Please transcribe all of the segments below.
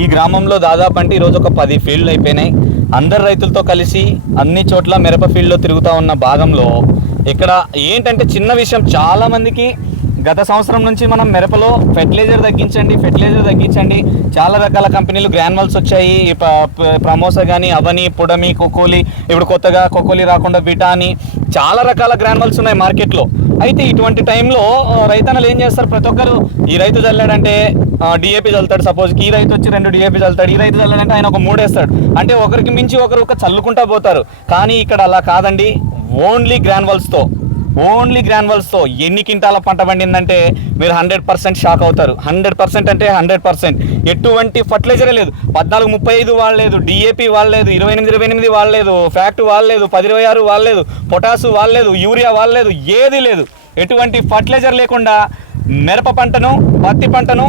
ఈ గ్రామంలో దాదాపు అంటే ఈరోజు ఒక 10 ఫీల్డ్లు అయిపోయినాయి. అందరు రైతులతో కలిసి అన్ని చోట్ల మిరప ఫీల్డ్లో తిరుగుతూ ఉన్న భాగంలో ఇక్కడ ఏంటంటే చిన్న విషయం, చాలామందికి గత సంవత్సరం నుంచి మనం మిరపలో ఫెర్టిలైజర్ తగ్గించండి చాలా రకాల కంపెనీలు గ్రాన్యువల్స్ వచ్చాయి. ప్రమోసా కానీ, అవని, పుడమి, కొకోలి, ఇప్పుడు కొత్తగా కొకోలి రాకుండా విటా అని చాలా రకాల గ్రాన్యువల్స్ ఉన్నాయి మార్కెట్లో. అయితే ఇటువంటి టైంలో రైతన్నలు ఏం చేస్తారు, ప్రతి ఒక్కరు ఈ రైతు చల్లాడంటే డిఏపి చల్లుతాడు, సపోజ్ ఈ రైతు వచ్చి 2 డిఏపి చల్లుతాడు, ఈ రైతు చల్లాడంటే ఆయన ఒక 3 వేస్తాడు. అంటే ఒకరికి మించి ఒకరు చల్లుకుంటా పోతారు. కానీ ఇక్కడ అలా కాదండి, ఓన్లీ గ్రాన్యువల్స్తో ఎన్ని క్వింటాల పంట పండిందంటే మీరు 100% షాక్ అవుతారు. 100% అంటే 100%. ఎటువంటి ఫర్టిలైజరే లేదు, 14-35 వాడలేదు, డిఏపి వాడలేదు, 28-28 వాడలేదు, ఫ్యాక్ట్ వాడలేదు, 10-26 వాడలేదు, పొటాసు వాడలేదు, యూరియా వాడలేదు, ఏది లేదు. ఎటువంటి ఫర్టిలైజర్ లేకుండా మిరప పంటను, పత్తి పంటను,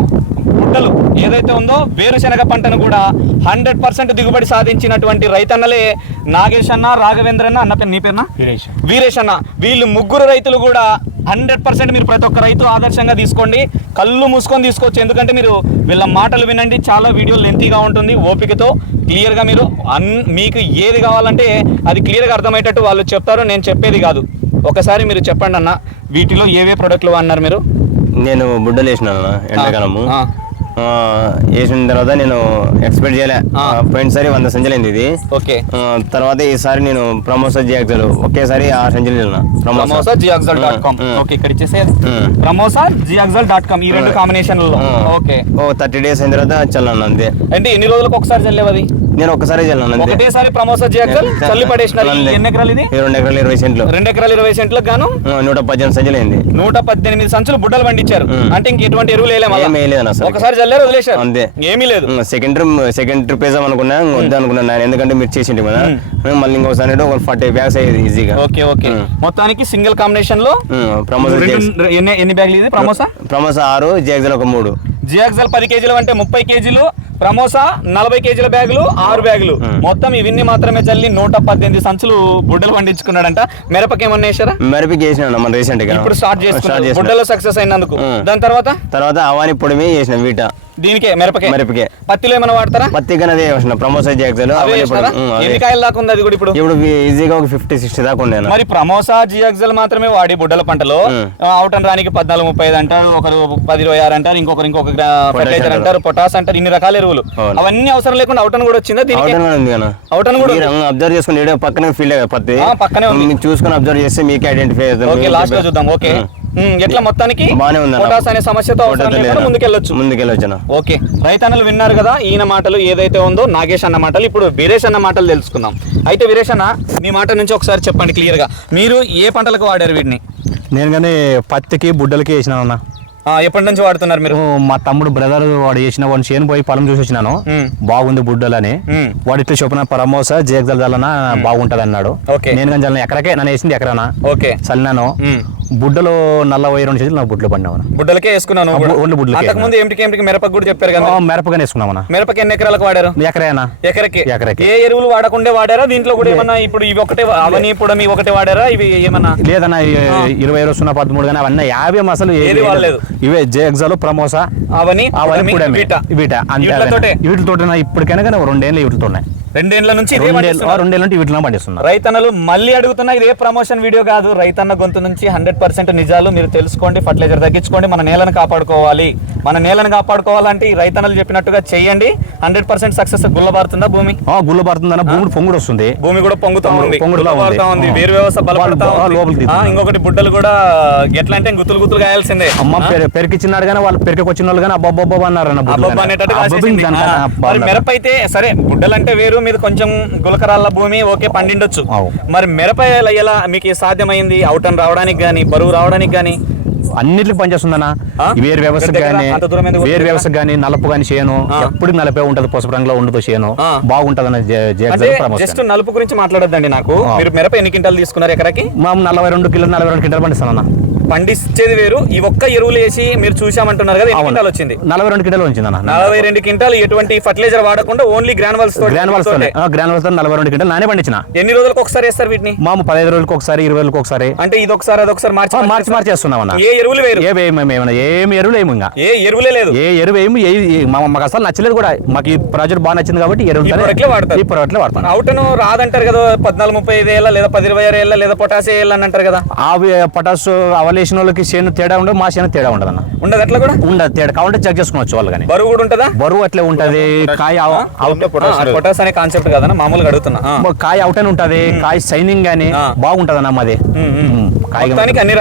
బుడ్డలు ఏదైతే ఉందో వేరుశనగ పంటను కూడా 100% దిగుబడి సాధించినటువంటి రైతన్నలే నాగేష్ అన్న, రాఘవేంద్ర అన్న, అన్న పేరు నీ పేరునా వీరేష్ అన్న, వీళ్ళు ముగ్గురు రైతులు కూడా 100% మీరు ప్రతి ఒక్క రైతు ఆదర్శంగా తీసుకోండి, కళ్ళు మూసుకొని తీసుకోవచ్చు. ఎందుకంటే మీరు వీళ్ళ మాటలు వినండి, చాలా వీడియో లెంతీగా ఉంటుంది, ఓపికతో క్లియర్గా మీరు మీకు ఏది కావాలంటే అది క్లియర్గా అర్థమయ్యేటట్టు వాళ్ళు చెప్తారు, నేను చెప్పేది కాదు. ఒకసారి మీరు చెప్పండి అన్న, వీటిలో ఏవే ప్రోడక్ట్లు వాడినారు మీరు? నేను బుడ్డలు వేసినాను ఎండాకాలము. వేసిన తర్వాత నేను ఎక్స్పెక్ట్ చేయలే, పోయినసారి 100 సంచులైంది ఇది. ఓకే. తర్వాత ఈసారి నేను ప్రమోసా జియాక్సల్ ఒకేసారి 6 సంచులు వెళ్ళిన. promosajiaxal.com. ఓకే, ఇక్కడ ఇచ్చేసేది promosajiaxal.com, ఈ రెండు కాంబినేషన్లలో. ఓకే. 30 days అయిన తర్వాత చల్లాను అంతే. అంటే ఎన్ని రోజులకు ఒకసారి చల్లేవు అది? నేను ఒక్కసారి చల్లాను అంతే. ఒకటేసారి ప్రమోసాజియాక్సల్ చల్లి పడేసినారు. ఎన్ని ఎకరాలు ఇది? 2 ఎకరాలు 20 సెంట్లు. 2 ఎకరాలు 20 సెంట్లకు గాను 118 సంచులు అయింది. 118 సంచులు బుడ్డలు పండించారు. అంటే ఇంకెటువంటి ఎరువులు వేయలేదు, ఒకసారి చల్లారు వదిలేశారు అంతే, ఏమీ లేదు. సెకండ్ ట్రిప్ వేసాం అనుకున్నా, వద్దు అనుకున్నాను, ఎందుకంటే మీరు చేసింది కదా. మళ్ళీ ఇంకోసారి 40 బ్యాగ్స్ అయ్యేది ఈజీగా. Okay okay. మొత్తానికి సింగిల్ కాంబినేషన్ లో ఎన్ని బ్యాగులు ఇది? ప్రమోసా 6, జియాక్సల్ ఒక 3. జియాక్సల్ 10 కేజీలు అంటే 30 కేజీలు, ప్రమోసా 40 కేజీల బ్యాగులు, 6 బ్యాగులు, మొత్తం ఇవన్నీ మాత్రమే చల్లి 118 సంచులు బుడ్డలు పండించుకున్నాడంట. మిరపకి ఏమన్నా వేసారా? మిరపకి వేసినా మన రీసెంట్ గా, ఇప్పుడు స్టార్ట్ చేసుకున్నాడు బుడ్డలో సక్సెస్ అయినందుకు. దాని తర్వాత అవాని పొడిమి వేసిన వీటా దీనికే మిరపకే. పత్తిలో ఏమైనా వాడతారా? పత్తి కన్నా ప్రమోసా జియాక్సల్ ఎన్ని కాయలు దాకా ఉంది అది కూడా? ఇప్పుడు ఈజీగా ఒక 50-60 దాకా ఉంది. మరి ప్రమోసా జియాక్సల్ మాత్రమే వాడి బుడ్డల పంటలో అవుటన్ రానికి 14-35 అంటారు, ఒకరు 10-26 అంటారు, ఇంకొక ఫర్టిలైజర్ అంటారు, పొటాస్ అంటారు, ఇన్ని రకాల ఎరువులు. అవన్నీ అవసరం లేకుండా అవుటన్ కూడా వచ్చిందా? అవుటన్ కూడా అబ్జర్వ్ చేసుకుని పక్కనే ఫీల్డ్ పత్తి పక్కనే చూసుకుని అబ్జర్వ్ చేస్తే మీకు ఐడెంటిఫై అవుతుంది. లాస్ట్ లో చూద్దాం. ఓకే, ఎట్లా మొత్తానికి బానే ఉంది. పొటాస్ అనే సమస్యతో ముందుకెళ్ళొచ్చు. ఓకే, రైతన్నలు విన్నారు కదా ఈయన మాటలు, ఏదైతే ఉందో నాగేష్ అన్న మాటలు. ఇప్పుడు వీరేష్ అన్న మాటలు తెలుసుకుందాం. అయితే వీరేష్ అన్న, మీ మాట నుంచి ఒకసారి చెప్పండి క్లియర్ గా, మీరు ఏ పంటలకు వాడారు వీటిని? నేను కానీ పత్తికి, బుడ్డలకి వేసినాను అన్న. ఎప్పటి నుంచి వాడుతున్నారు మీరు? మా తమ్ముడు బ్రదర్ వాడు చేసిన వాడిని చేను పోయి పొలం చూసి వచ్చినాను, బాగుంది బుడ్డలని. వాడు ఇట్లా చెప్పిన ప్రమోసా జియాక్సల్ చల్లన బాగుంటది అన్నాడు. నేను కానీ చల్లిన ఎకరకే, నన్ను వేసింది ఎకరానా చల్లినాను. బుడ్డలు 42 కేజీలు నా బుడ్డలు పడినావు. బుడ్డలకే వేసుకున్నాను. ముందు ఏమిటికి మిరపకు కూడా చెప్పారు కదా? మిరపగానే వేసుకున్నామన్నా. మిరపకి ఎన్ని ఎకరాలకు వాడారు? ఎకరకి. ఏ ఎరువులు వాడకుండా వాడారా? దీంట్లో కూడా ఏమన్నా ఇప్పుడు ఇవి ఒకటే అవని పుడమి ఒకటే వాడారా? ఇవి ఏమన్నా లేదన్నా, 20-13 కానీ అవన్నీ 50 అసలు ఏది వాడలేదు. ఇవే జియాక్సల్, ప్రమోసా, అవని పుడమి, వీటితో ఇప్పటికైనా కానీ 2 ఏళ్ళు వీటితో ఉన్నాయి. 2 ఏళ్ల నుంచి 2 ఏళ్ళ నుంచి వీటిలో పండిస్తున్నారు. రైతన్నలు మళ్ళీ అడుగుతున్నా, ఇదే ప్రమోషన్ వీడియో కాదు, రైతన్న గొంతు నుంచి 100% నిజాలు మీరు తెలుసుకోండి. ఫర్టిలైజర్ తగ్గించుకోండి, మన నేలను కాపాడుకోవాలంటే ఈ రైతన్నలు చెప్పినట్టుగా చేయండి. 100% సక్సెస్. గుల్లబారుతుందా భూమి? గుల్లబారుతుందన్న, భూమి పొంగుడు వస్తుంది, భూమి కూడా పొంగుతా ఉంది, వేరు వ్యవస్థ బలపడతా ఉంది. ఇంకొకటి బుడ్డలు కూడా ఎట్లా అంటే గుత్తులు గాయాల్సిందే. అమ్మ పెరికిచ్చినాడు కానీ వాళ్ళు పెరికొచ్చిన వాళ్ళు కానీ అబ్బబ్బ అన్నారు. మిరప అయితే సరే, బుడ్డలు అంటే వేరు, మీద కొంచెం గులకరాళ్ళ భూమి ఓకే పండిండొచ్చు. మరి మిరప ఎలా మీకు సాధ్యమైంది? అవుటన్ రావడానికి గానీ, బరువు రావడానికి గానీ అన్నిటికి పనిచేస్తుందన్నా. వేరు వ్యవస్థ గానీ, నలుపు గానీ చేయను ఎప్పుడు నలుపే ఉంటది, పసుపు రంగులో ఉండదు చేయను, బాగుంటది. జస్ట్ నలుపు గురించి మాట్లాడొద్దండి నాకు. మీరు మిరప ఎన్ని క్వింటాలు తీసుకున్నారు ఎకరకి? 42 క్వింటాలు పండిస్తానన్నా. పండించేది వేరు. ఈ ఒక్క ఎరువులు వేసి మీరు చూసామంటున్నారు కదా, ఎన్ని క్వింటాలు వచ్చింది? 42 క్వింటాలు వచ్చింది అన్న. 42 క్వింటాలు ఎటువంటి ఫర్టిలైజర్ వాడకుండా ఓన్లీ గ్రానువల్స్ తో 42 క్వింటాలు నానే పండించిన. ఎన్ని రోజులకు ఒకసారి వేస్తారు వీటిని? మాము 15 రోజులకు ఒకసారి, 20 రోజులకు ఒకసారి. అంటే ఇది ఒకసారి అదొకసారి మార్చి చేస్తున్నాం అన్న. ఏ ఎరువులు వేరు? ఏమి ఎరువులు వేయము, ఇంకా ఏ ఎరువులే లేదు. ఏ ఎరువు వేయము. మాకు అసలు నచ్చలేదు కూడా. మాకు ఈ ప్రాజెక్ట్ బాగా నచ్చింది కాబట్టి ఎరువులు వాడతాను. అవుటను రాదంటారు కదా, 14-35 ఏళ్ళ లేదా 10-26 ఏళ్ళ లేదా పొటాష్ ఏళ్ళ అని అంటారు కదా. పొటాష్ అవలేసిన వాళ్ళకి చేను తేడా ఉండదు, మా చేను తేడా ఉండదు అన్న. ఉండదు, అట్లా కూడా ఉండదు తేడా. కాబట్టి చెక్ చేసుకోవచ్చు వాళ్ళు. కానీ బరువు కూడా ఉంటుందా? బరువు అట్లే ఉంటది. కాయ పొటాష్ అనే కాన్సెప్ట్ కదన్నా, మామూలుగా అడుగుతున్నా. కాయ అవుట్ అని ఉంటది, కాయ సైనింగ్ గానీ బాగుంటది అన్న. మాది అన్ని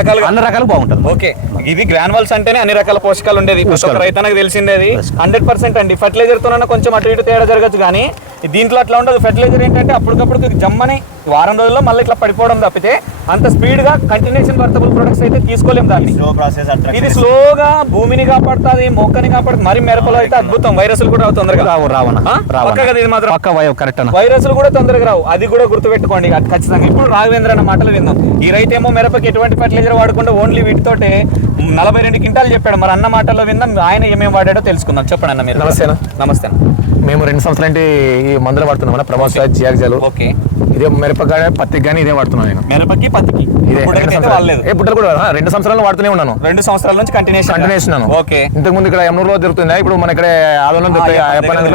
రకాలు బాగుంటది. ఓకే, ఇది గ్రానువల్స్ అంటేనే అన్ని రకాల పోషకాలు ఉండేది. రైతన్నకు తెలిసిందే. 100% అండి. ఫర్టిలైజర్ తో కొంచెం అటు ఇటు తేడా జరగచ్చు, కానీ దీంట్లో అట్లా ఉండదు. ఫర్టిలైజర్ ఏంటంటే అప్పటికప్పుడు జమ్మని వారం రోజుల్లో మళ్ళీ ఇట్లా పడిపోవడం తప్పితే అంత స్పీడ్ గా కంటిన్యూషన్ వర్తబుల్ ప్రొడక్ట్స్ అయితే తీసుకోలేము దాన్ని. ఇది స్లోగా భూమిని కాపాడుతుంది, మొక్కని కాపాడుతుంది. మరి మిరపలో అయితే అద్భుతం. వైరస్లు కూడా తొందరగా రావు. ఇది మాత్రం వైరస్లు కూడా తొందరగా రావు. అది కూడా గుర్తుపెట్టుకోండి ఖచ్చితంగా. ఇప్పుడు రాఘవేంద్ర అన్న మాటలు విందాం. ఈ రైతు ఏమో మిరపకి ఎటువంటి ఫర్టిలైజర్ వాడకుండా ఓన్లీ వీటితోటే 42 క్వింటాలు చెప్పాడు. మరి అన్న మాటల్లో విందాం, ఆయన ఏమేమి వాడాడో తెలుసుకుందాం. చెప్పండి అన్న మీరు. నమస్తే. మేము 2 సంవత్సరాలు ఈ మందులు వాడుతున్నాం. ప్రభాస్ జియాక్జాలు. ఓకే, ఇదే మిరప పత్తికి కానీ ఇదే వాడుతున్నాను నేను. మిరపకి పత్తికి బుట్టలు కూడా 2 సంవత్సరాలు వాడుతూనే ఉన్నాను. 2 సంవత్సరాల నుంచి కంటిన్యూషన్. ఓకే, ఇంతకు ముందు ఇక్కడ ఎమ్నూరులో దొరుకుతుంది, ఇప్పుడు మన ఇక్కడ ఆదోళన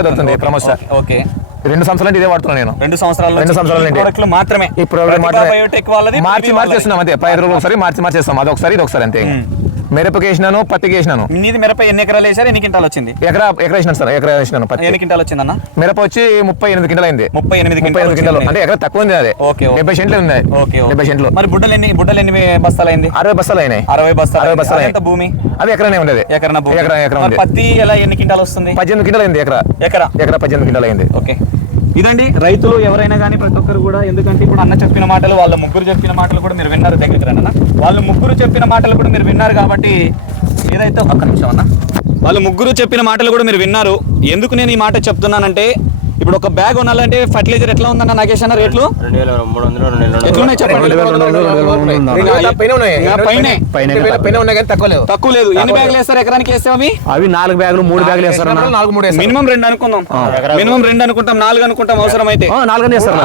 దొరుకుతుంది ప్రమోస్. ఓకే, 2 సంవత్సరాలు ఇదే వాడుతున్నాను నేను. 2 సంవత్సరాలు మాత్రమే. ఈ ప్రోడక్ట్ మార్చి చేస్తున్నాం. అంతే 15 రోజులు ఒకసారి మార్చి చేస్తాం. అది ఒకసారి ఇది ఒకసారి అంతే. మిరపకి వేసినాను, పత్తికి వేసినాను. నీది మిరప ఎన్ని ఎకరాలు వేసారు? ఎన్ని క్వింటాలు వచ్చింది? ఎకరా వేసినాను సార్. ఎకరా వేసినాను. ఎన్ని క్వింటాలు వచ్చిందన్న? మిరప వచ్చి 38 క్వింటాలు అయింది. 38 క్వింటాలు అంటే ఎకరా తక్కువ ఉంది. అదే 70 సెంట్లు ఉంది. 70 సెంట్లు. మరి బుడ్డలు ఎన్ని బస్తాలు అయింది? 60 బస్తాలు అయినాయి. 60 బస్తాలు. ఎంత భూమి? అది ఎకరానే ఉండేది. ఎకరా. పత్తి ఎలా ఎన్ని క్వింటాలు వస్తుంది? 18 క్వింటాలు అయింది. ఎకరా 18 క్వింటాలు అయింది. ఓకే, ఇదండి రైతులు ఎవరైనా కానీ ప్రతి ఒక్కరు కూడా. ఎందుకంటే ఇప్పుడు అన్న చెప్పిన మాటలు, వాళ్ళ ముగ్గురు చెప్పిన మాటలు కూడా మీరు విన్నారు. దగ్గరికి రండి. వాళ్ళు ముగ్గురు చెప్పిన మాటలు కూడా మీరు విన్నారు కాబట్టి ఏదైతే ఒక్క నిమిషం అన్న, వాళ్ళు ముగ్గురు చెప్పిన మాటలు కూడా మీరు విన్నారు. ఎందుకు నేను ఈ మాట చెప్తున్నానంటే, ఇప్పుడు ఒక బ్యాగ్ కొనాలంటే ఫర్టిలైజర్ ఎట్లా ఉందన్న నాగేష్ అన్న రేట్లు? ఎట్లున్నాయి చెప్పండి. తక్కువ లేదు. ఎన్ని బ్యాగులు వేస్తారు ఎకరానికి? వేస్తే అవి 4 బ్యాగులు 3 బ్యాగులు వేస్తారు. మినిమం 2 అనుకుందాం. మినిమం 2 అనుకుంటాం, 4 అనుకుంటాం. అవసరం అయితే 4 వేస్తారు.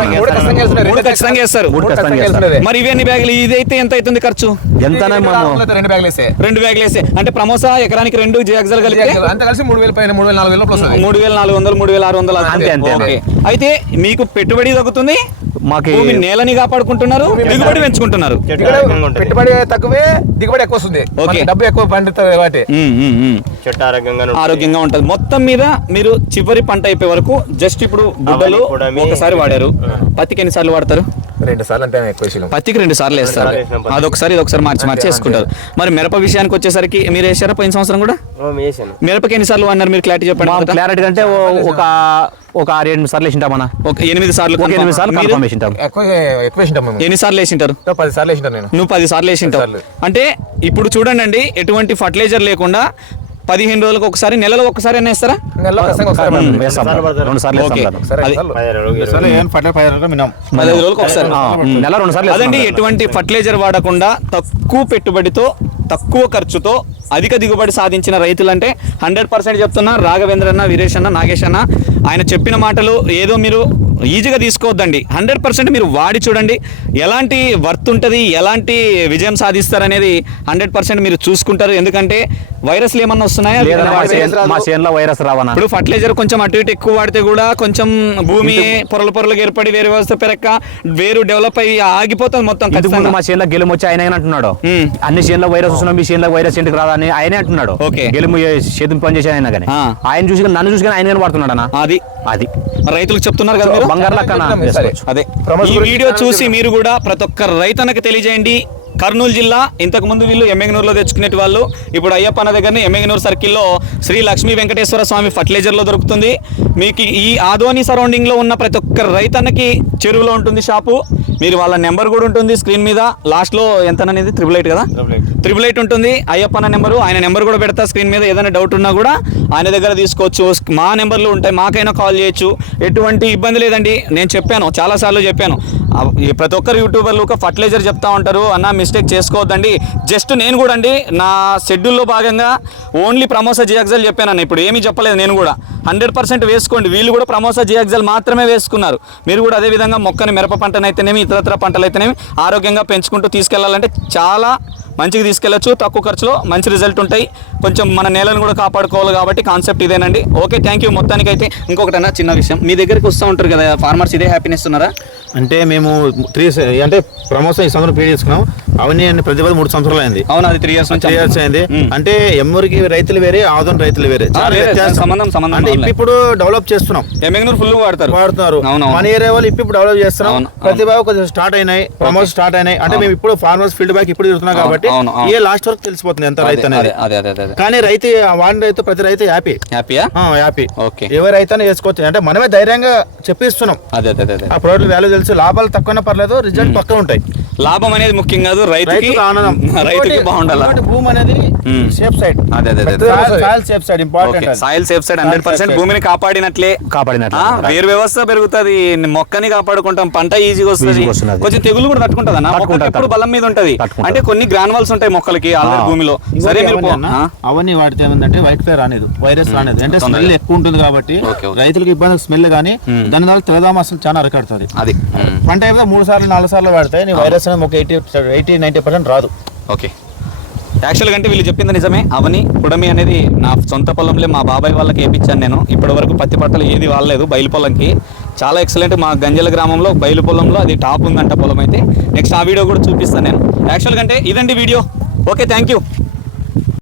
3 ఖచ్చితంగా వేస్తారు. మరి ఇవి ఎన్ని బ్యాగులు? ఇదైతే ఎంత అవుతుంది ఖర్చు? ఎంత? 2 బ్యాగులు వేస్తే అంటే ప్రమోసా ఎకరానికి 2 జియాక్సాలు కలిపి 3,400 3,600. అయితే మీకు పెట్టుబడి తగ్గుతుంది, మాకు నేలని కాపాడుకుంటున్నారు, దిగుబడి పెంచుకుంటున్నారు. పెట్టుబడి తక్కువే, దిగుబడి ఎక్కువ వస్తుంది. డబ్బు ఎక్కువ పండుతుంది కాబట్టి ఆరోగ్యంగా ఉంటుంది. మొత్తం మీద మీరు చివరి పంట అయిపోయే వరకు జస్ట్ ఇప్పుడు బుడ్డలు ఒకసారి వాడారు. పత్తికి ఎన్ని సార్లు వాడతారు? 2 సార్లు అంటే ఎక్కువ. పత్తికి 2 సార్లు వేస్తారు. అదొకసారి ఇదొకసారి మార్చి వేసుకుంటారు. మరి మిరప విషయానికి వచ్చేసరికి మీరు వేసారా పోయిన సంవత్సరం కూడా? మిరపకి ఎన్ని సార్లు వాడినారు మీరు? క్లారిటీ చెప్పండి. క్లారిటీ అంటే ఒక 6-8 సార్లు వేసింటామన్నా. ఒక 8 సార్లు. ఎన్ని సార్లు వేసింటారు? 10 సార్లు వేసింటారు. నువ్వు 10 సార్లు వేసింటావు. అంటే ఇప్పుడు చూడండి అండి, ఎటువంటి ఫర్టిలైజర్ లేకుండా 15 రోజులకు ఒకసారి, నెలలో ఒకసారి అయినా వేస్తారా? 15 రోజులకు ఒకసారి. అదండి, ఎటువంటి ఫర్టిలైజర్ వాడకుండా తక్కువ పెట్టుబడితో తక్కువ ఖర్చుతో అధిక దిగుబడి సాధించిన రైతులంటే 100% చెప్తున్నా రాఘవేంద్ర అన్న, వీరేష్ అన్న, నాగేష్ అన్న. ఆయన చెప్పిన మాటలు ఏదో మీరు ఈజీగా తీసుకోవద్దండి. 100% మీరు వాడి చూడండి, ఎలాంటి వర్త్ ఉంటుంది, ఎలాంటి విజయం సాధిస్తారనేది 100% మీరు చూసుకుంటారు. ఎందుకంటే వైరస్లు ఏమన్నా వస్తున్నాయా? వైరస్ రావన్నా. ఇప్పుడు ఫర్టిలైజర్ కొంచెం అటు ఇటు ఎక్కువ వాడితే కూడా కొంచెం భూమి పొరలు ఏర్పడి వేరు వ్యవస్థ పెరక్క వేరు డెవలప్ అయ్యి ఆగిపోతుంది మొత్తం. మా చేనులో గెలుము వచ్చి ఆయన అంటున్నాడు, అన్ని చేనులో వైరస్ వస్తున్నాం, మీ చేనులో వైరస్ ఎందుకు రాదా అని ఆయనే అంటున్నాడు. గెలుము చేతులు పని చేసి ఆయన కానీ ఆయన చూసి నన్ను చూసి ఆయన కానీ వాడుతున్నాడు అన్న. అది రైతులకు చెప్తున్నారు కదా మీరు. బంగారు లెక్క. అదే ఈ వీడియో చూసి మీరు కూడా ప్రతి ఒక్క రైతన్నకు తెలియజేయండి. కర్నూలు జిల్లా, ఇంతకు ముందు వీళ్ళు ఎమ్మెగనూరులో తెచ్చుకునే వాళ్ళు, ఇప్పుడు అయ్యప్పన్న దగ్గరనే ఎమ్మెగనూరు సర్కిల్లో శ్రీ లక్ష్మీ వెంకటేశ్వర స్వామి ఫర్టిలైజర్లో దొరుకుతుంది. మీకు ఈ ఆదోని సరౌండింగ్లో ఉన్న ప్రతి ఒక్క రైతన్నకి చెరువులో ఉంటుంది షాపు. మీరు వాళ్ళ నెంబర్ కూడా ఉంటుంది స్క్రీన్ మీద. లాస్ట్లో ఎంత అనేది 888 కదా, 888 ఉంటుంది అయ్యప్పన్న నెంబరు. ఆయన నెంబర్ కూడా పెడతా స్క్రీన్ మీద. ఏదైనా డౌట్ ఉన్నా కూడా ఆయన దగ్గర తీసుకోవచ్చు. మా నెంబర్లు ఉంటాయి, మాకైనా కాల్ చేయొచ్చు. ఎటువంటి ఇబ్బంది లేదండి. నేను చెప్పాను, చాలాసార్లు చెప్పాను. ప్రతి ఒక్కరు యూట్యూబర్లు ఒక ఫర్టిలైజర్ చెప్తా ఉంటారు, అన్న మీ మిస్టేక్ చేసుకోవద్దండి. జస్ట్ నేను కూడా అండి నా షెడ్యూల్లో భాగంగా ఓన్లీ ప్రమోసా జియాక్సల్ చెప్పానన్న, ఇప్పుడు ఏమీ చెప్పలేదు. నేను కూడా 100% వేసుకోండి. వీళ్ళు కూడా ప్రమోసా జియాక్సల్ మాత్రమే వేసుకున్నారు. మీరు కూడా అదేవిధంగా మొక్కని మిరప పంటనైతేనేమి ఇతరత్ర పంటలైతేనేమి ఆరోగ్యంగా పెంచుకుంటూ తీసుకెళ్లాలంటే చాలా మంచిగా తీసుకెళ్ళచ్చు. తక్కువ ఖర్చులో మంచి రిజల్ట్ ఉంటాయి. కొంచెం మన నేలను కూడా కాపాడుకోవాలి కాబట్టి కాన్సెప్ట్ ఇదేనండి. Okay, thank you. మొత్తానికైతే ఇంకొకటి అన్న చిన్న విషయం, మీ దగ్గరికి వస్తూ ఉంటారు కదా ఫార్మర్స్, ఇదే హ్యాపీనెస్ ఉన్నారా? అంటే మేము 3 అంటే ప్రమోషన్ ఈ సంవత్సరం పీరియడ్ తీసుకున్నాం. అవన్నీ ప్రతిపద 3 సంవత్సరాలు అయింది. అవును, అది 3 years నుంచి 3 years అయింది. అంటే ఎమ్మూరికి రైతులు వేరే, ఆదోని రైతులు వేరే, చాలా వ్యత్యాసం. సంబంధం అంటే ఇప్పుడు డెవలప్ చేస్తున్నాం. ఎమ్మెగ్నూరు ఫుల్ వాడుతున్నారు. మన ఏరియా వాళ్ళు ఇప్పుడు డెవలప్ చేస్తున్నాం. ప్రతిభ కొంచెం స్టార్ట్ అయినాయి, ప్రమోషన్ స్టార్ట్ అయినాయి. అంటే మేము ఇప్పుడు ఫార్మర్స్ ఫీడ్ బ్యాక్ ఇప్పుడు తిరుగుతున్నాం కాబట్టి ఏ లాస్ట్ వరకు తెలిసిపోతుంది ఎంత రైతు అనేది. కానీ రైతు వాడిన రైతు ప్రతి రైతు హ్యాపీ. ఎవరి రైతు అని వేసుకోవచ్చు. అంటే మనమే ధైర్యంగా చెప్పిస్తున్నాం. ఆ ప్రోడక్ట్ వాల్యూ తెలుసు, లాభాలు తక్కువ పర్లేదు, రిజల్ట్ పక్క ఉంటాయి. లాభం అనేది ముఖ్యం కాదు, రైతుకి ఆనందం. రైతుకి బాగుండాలి. భూమి అనేది safe side, soil safe side important. Soil safe side 100%. భూమిని కాపాడినట్లే వేరు వ్యవస్థ పెరుగుతుంది, మొక్కని కాపాడుకుంటాం, పంట ఈజీగా వస్తుంది. కొంచెం తెగులు కూడా తట్టుకుంటది అన్న, ఎప్పుడు బలం మీద ఉంటది. అంటే కొన్ని గ్రాన్యువల్స్ ఉంటాయి మొక్కలకి ఆల్రెడీ భూమిలో. సరే అవన్నీ వాడితే ఏమంటే వైట్ ఫ్లై రానేది, వైరస్ రానేది. అంటే స్మెల్ ఎక్కువ ఉంటుంది కాబట్టి రైతులకు ఇబ్బంది, స్మెల్ కానీ దాని వల్ల తెలదామ అసలు చాలా అరకడుతుంది. అది పంట అయితే 3 సార్లు 4 సార్లు వాడితే నీ వైరస్ అనేది ఒక 80-90% రాదు. ఓకే, యాక్చువల్గా అంటే వీళ్ళు చెప్పింది నిజమే. అవని పుడమి అనేది నా సొంత పొలంలో మా బాబాయ్ వాళ్ళకి వేయించాను నేను. ఇప్పటి వరకు పత్తి పంటలు ఏది వాడలేదు. బయలు పొలంకి చాలా ఎక్సలెంట్. మా గంజల గ్రామంలో బయలు పొలంలో అది టాప్ ఉందంట పొలం అయితే. నెక్స్ట్ ఆ వీడియో కూడా చూపిస్తాను నేను. యాక్చువల్గా అంటే ఇదండి వీడియో. Okay, thank you.